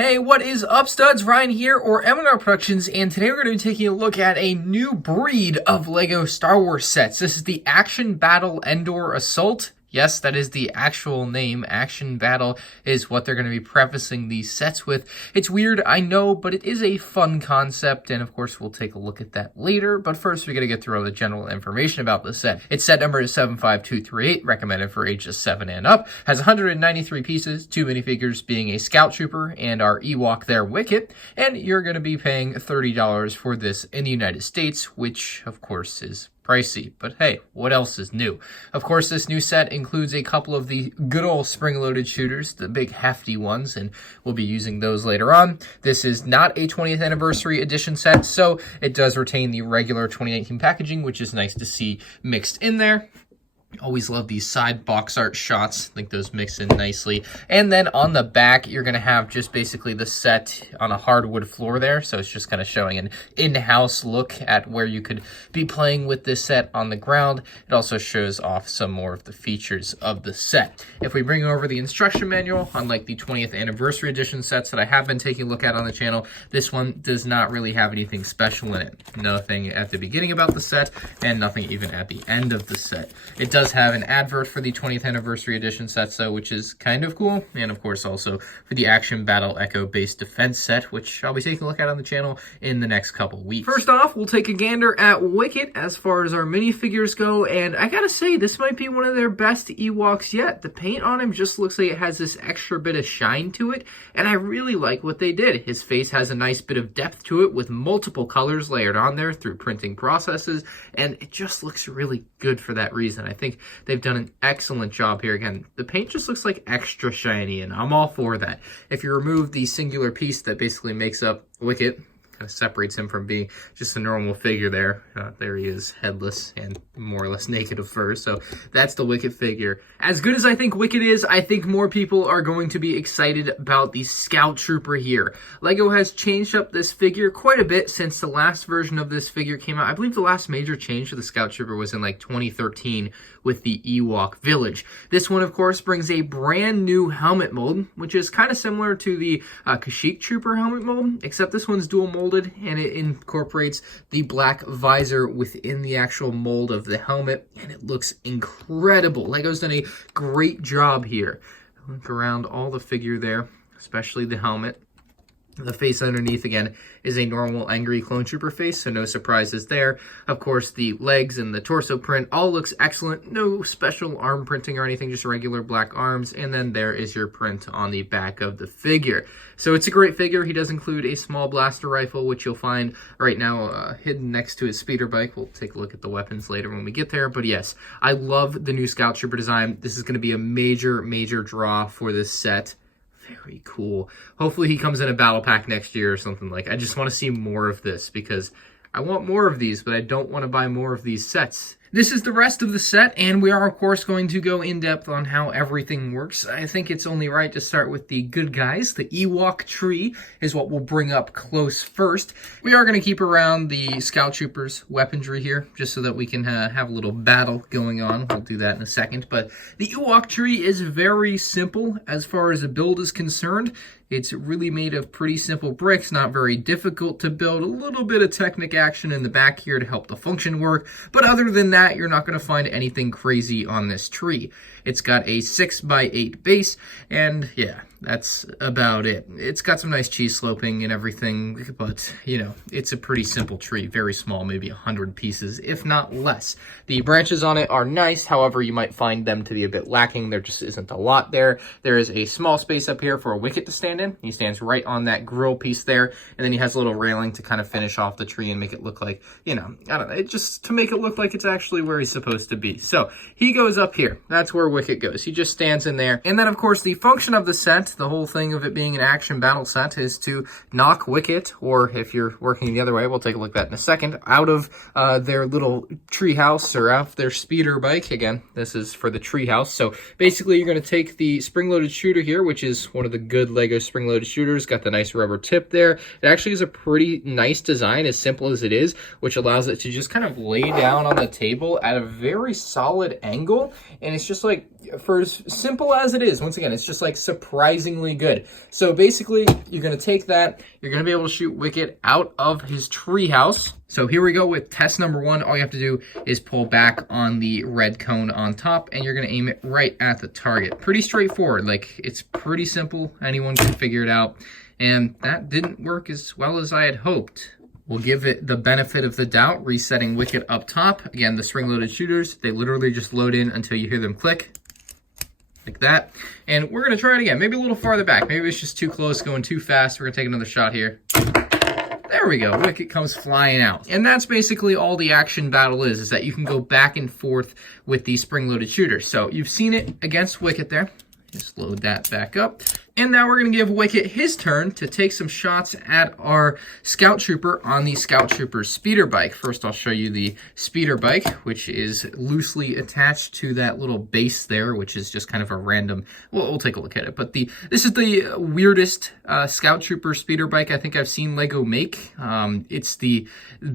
Hey, what is up, studs? Ryan here, or M&R Productions, and today we're going to be taking a look at a new breed of LEGO Star Wars sets. This is the Action Battle Endor Assault. Yes, that is the actual name. Action Battle is what they're going to be prefacing these sets with. It's weird, I know, but it is a fun concept, and of course we'll take a look at that later. But first, we got to get through all the general information about the set. Its set number is 75238, recommended for ages 7 and up. Has 193 pieces, 2 minifigures being a Scout Trooper and our Ewok there, Wicket. And you're going to be paying $30 for this in the United States, which of course is pricey, but hey, what else is new? Of course, this new set includes a couple of the good old spring-loaded shooters, the big hefty ones, and we'll be using those later on. This is not a 20th anniversary edition set, so it does retain the regular 2019 packaging, which is nice to see mixed in there. Always love these side box art shots. I think those mix in nicely. And then on the back, you're going to have just basically the set on a hardwood floor there. So it's just kind of showing an in-house look at where you could be playing with this set on the ground. It also shows off some more of the features of the set. If we bring over the instruction manual, unlike the 20th anniversary edition sets that I have been taking a look at on the channel, this one does not really have anything special in it. Nothing at the beginning about the set, and nothing even at the end of the set. It does have an advert for the 20th anniversary edition set, though, which is kind of cool, and of course also for the Action Battle Echo based defense set, which I'll be taking a look at on the channel in the next couple weeks. First off, we'll take a gander at Wicket as far as our minifigures go, and I gotta say, this might be one of their best Ewoks yet. The paint on him just looks like it has this extra bit of shine to it, and I really like what they did. His face has a nice bit of depth to it with multiple colors layered on there through printing processes, and it just looks really good for that reason. I think they've done an excellent job here. Again, the paint just looks like extra shiny, and I'm all for that. If you remove the singular piece that basically makes up Wicket, kind of separates him from being just a normal figure there. There he is, headless and more or less naked of fur. So that's the Wicket figure. As good as I think Wicket is, I think more people are going to be excited about the Scout Trooper here. LEGO has changed up this figure quite a bit since the last version of this figure came out. I believe the last major change to the Scout Trooper was in like 2013 with the Ewok Village. This one, of course, brings a brand new helmet mold, which is kind of similar to the Kashyyyk Trooper helmet mold, except this one's dual molded, and it incorporates the black visor within the actual mold of the helmet, and it looks incredible. LEGO's done a great job here. Look around all the figure there, especially the helmet. The face underneath, again, is a normal angry clone trooper face, so no surprises there. Of course, the legs and the torso print all looks excellent. No special arm printing or anything, just regular black arms. And then there is your print on the back of the figure. So it's a great figure. He does include a small blaster rifle, which you'll find right now hidden next to his speeder bike. We'll take a look at the weapons later when we get there. But yes, I love the new Scout Trooper design. This is going to be a major, major draw for this set. Very cool. Hopefully he comes in a battle pack next year or something like. I just want to see more of this because I want more of these, but I don't want to buy more of these sets. This is the rest of the set, and we are, of course, going to go in-depth on how everything works. I think it's only right to start with the good guys. The Ewok tree is what we'll bring up close first. We are going to keep around the Scout Troopers weaponry here, just so that we can have a little battle going on. We'll do that in a second, but the Ewok tree is very simple as far as the build is concerned. It's really made of pretty simple bricks, not very difficult to build. A little bit of Technic action in the back here to help the function work, but other than that, you're not going to find anything crazy on this tree. It's got a 6x8 base, and yeah, that's about it. It's got some nice cheese sloping and everything, but, you know, it's a pretty simple tree. Very small, maybe 100 pieces, if not less. The branches on it are nice, however, you might find them to be a bit lacking. There just isn't a lot there. There is a small space up here for a Wicket to stand in. He stands right on that grill piece there, and then he has a little railing to kind of finish off the tree and make it look like, you know, I don't know, just to make it look like it's actually where he's supposed to be. So he goes up here. That's where Wicket goes. He just stands in there. And then, of course, the function of the set, the whole thing of it being an action battle set, is to knock Wicket, or if you're working the other way, we'll take a look at that in a second, out of their little tree house or off their speeder bike. Again, this is for the tree house. So basically, you're going to take the spring-loaded shooter here, which is one of the good LEGO spring-loaded shooters. Got the nice rubber tip there. It actually is a pretty nice design, as simple as it is, which allows it to just kind of lay down on the table at a very solid angle. And it's just like like, for as simple as it is, once again, it's just like surprisingly good. So basically, you're going to take that, you're going to be able to shoot Wicket out of his treehouse. So here we go with test number 1. All you have to do is pull back on the red cone on top, and you're going to aim it right at the target. Pretty straightforward. Like, it's pretty simple. Anyone can figure it out. And that didn't work as well as I had hoped. We'll give it the benefit of the doubt, resetting Wicket up top. Again, the spring-loaded shooters, they literally just load in until you hear them click. Like that. And we're going to try it again. Maybe a little farther back. Maybe it's just too close, going too fast. We're going to take another shot here. There we go. Wicket comes flying out. And that's basically all the action battle is that you can go back and forth with these spring-loaded shooters. So you've seen it against Wicket there. Just load that back up. And now we're going to give Wicket his turn to take some shots at our Scout Trooper on the Scout Trooper speeder bike. First, I'll show you the speeder bike, which is loosely attached to that little base there, which is just kind of a random... Well, we'll take a look at it. But this is the weirdest Scout Trooper speeder bike I think I've seen LEGO make. It's the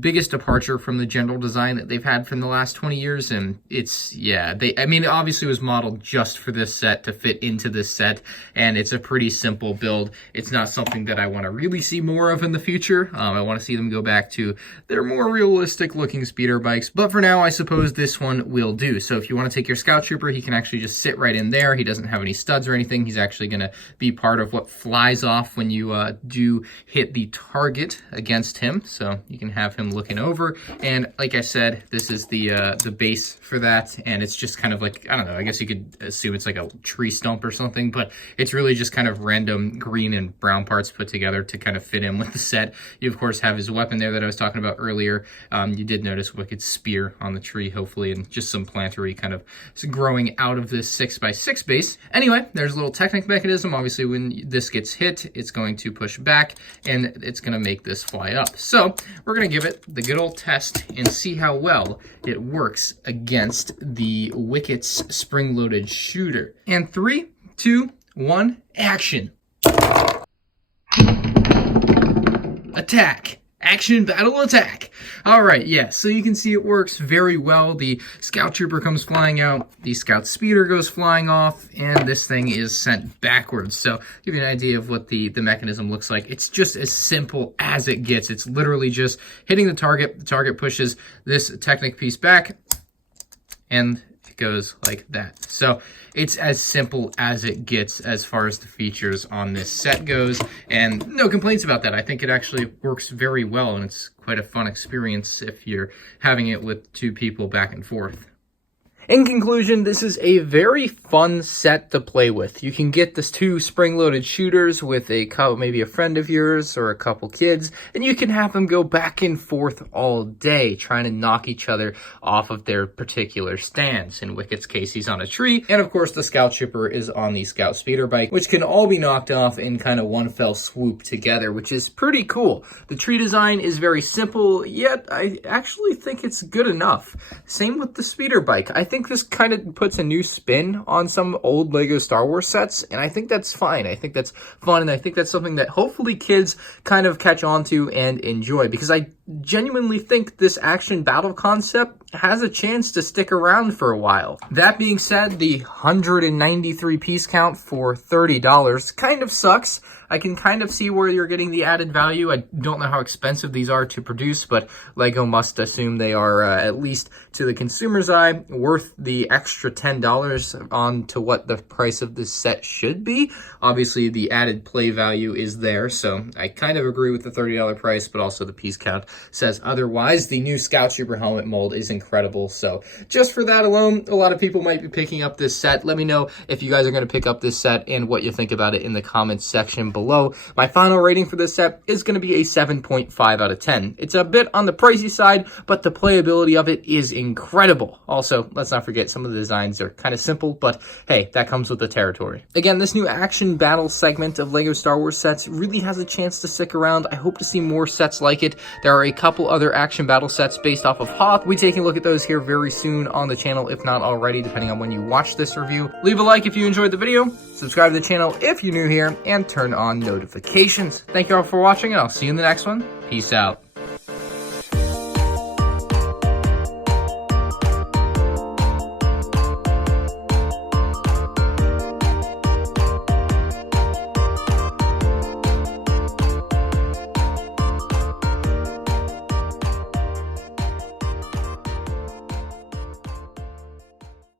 biggest departure from the general design that they've had from the last 20 years. And it's, yeah, I mean, it obviously was modeled just for this set to fit into this set. And it's a pretty simple build. It's not something that I want to really see more of in the future. I want to see them go back to their more realistic looking speeder bikes. But for now, I suppose this one will do. So if you want to take your Scout Trooper, he can actually just sit right in there. He doesn't have any studs or anything. He's actually going to be part of what flies off when you do hit the target against him. So you can have him looking over. And like I said, this is the base for that. And it's just kind of like, I don't know, I guess you could assume it's like a tree stump or something, but it's really just kind of random green and brown parts put together to kind of fit in with the set. You, of course, have his weapon there that I was talking about earlier. You did notice Wicket's spear on the tree, hopefully, and just some plantery kind of growing out of this 6x6 base. Anyway, there's a little Technic mechanism. Obviously, when this gets hit, it's going to push back, and it's going to make this fly up. So we're going to give it the good old test and see how well it works against the Wicket's spring-loaded shooter. And 3, 2, 1, action. Attack. Action battle attack. All right, yeah, so you can see it works very well. The Scout Trooper comes flying out, the Scout Speeder goes flying off, and this thing is sent backwards. So give you an idea of what the mechanism looks like. It's just as simple as it gets. It's literally just hitting the target pushes this Technic piece back, and it goes like that. So it's as simple as it gets as far as the features on this set goes, and no complaints about that. I think it actually works very well, and it's quite a fun experience if you're having it with 2 people back and forth. In conclusion, this is a very fun set to play with. You can get this 2 spring-loaded shooters with a couple, maybe a friend of yours or a couple kids, and you can have them go back and forth all day trying to knock each other off of their particular stands. In Wicket's case, he's on a tree, and of course the Scout Trooper is on the Scout Speeder bike, which can all be knocked off in kind of one fell swoop together, which is pretty cool. The tree design is very simple, yet I actually think it's good enough. Same with the speeder bike. I think this kind of puts a new spin on some old LEGO Star Wars sets, and I think that's fine. I think that's fun, and I think that's something that hopefully kids kind of catch on to and enjoy, because I genuinely think this action battle concept has a chance to stick around for a while. That being said, the 193 piece count for $30 kind of sucks. I can kind of see where you're getting the added value. I don't know how expensive these are to produce, but LEGO must assume they are, at least to the consumer's eye, worth the extra $10 on to what the price of this set should be. Obviously, the added play value is there, so I kind of agree with the $30 price, but also the piece count says otherwise. The new Scout Trooper helmet mold is incredible, so just for that alone, a lot of people might be picking up this set. Let me know if you guys are going to pick up this set and what you think about it in the comments section below. My final rating for this set is going to be a 7.5 out of 10. It's a bit on the pricey side, but the playability of it is incredible. Also, let's not forget some of the designs are kind of simple, but hey, that comes with the territory. Again, this new action battle segment of LEGO Star Wars sets really has a chance to stick around. I hope to see more sets like it. There are a couple other action battle sets based off of Hoth. We'll be taking a look at those here very soon on the channel, if not already, depending on when you watch this review. Leave a like if you enjoyed the video, subscribe to the channel if you're new here, and turn on notifications. Thank you all for watching, and I'll see you in the next one. Peace out.